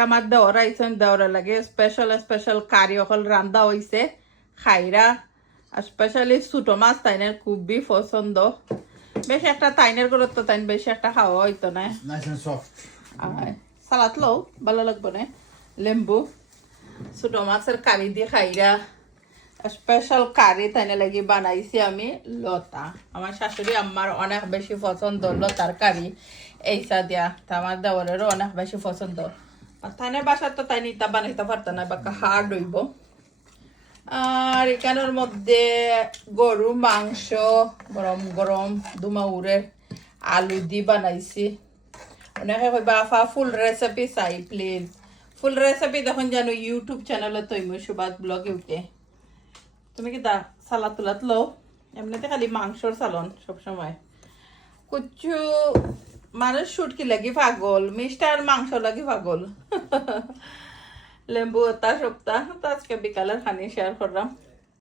আমার দেওয়ার আইসন দেওয়ার লাগে স্পেশাল স্পেশাল কারি অকল রান্দা হইছে খাইরা আর স্পেশালি ছোট মাছ তাইনের খুবই পছন্দ বেশি একটা তাইনের করে তো তাইন বেশি একটা খাওয়া হইতো না সালাদ লও ভালো লাগবে না লেম্বু ছোট মাছের কারি দিয়ে খাইরা স্পেশাল কারি তাইনে লাগি বানাইছি আমি লতা আমার শাশুড়ি আমার অনেক বেশি পছন্দ লতার কারি এইসা দিয়া তা আমার দেওয়ারেরও অনেক বেশি পছন্দ আর তাইনের বাসার তো তাই নিতা বানাইতে পারতো না বা হার্ড হইব আর এখানের মধ্যে গরু মাংস গরম গরম দুমাউরের আলু দি বানাইছি অনেকে কইবা আফা ফুল রেসিপি চাই প্লিজ ফুল রেসিপি দেখুন জানো ইউটিউব চ্যানেলে তৈমুর সুবাদ ব্লগে উঠে তুমি কি দা সালাদ তুলাত লো এমনিতে খালি মাংসর সালন সবসময় কুচু মানুষ শুটকি লাগি পাগল মিষ্টার মাংস লাগি পাগল লেম্বু তা সপ্তাহ তো আজকে বিকালের খানি শেয়ার করলাম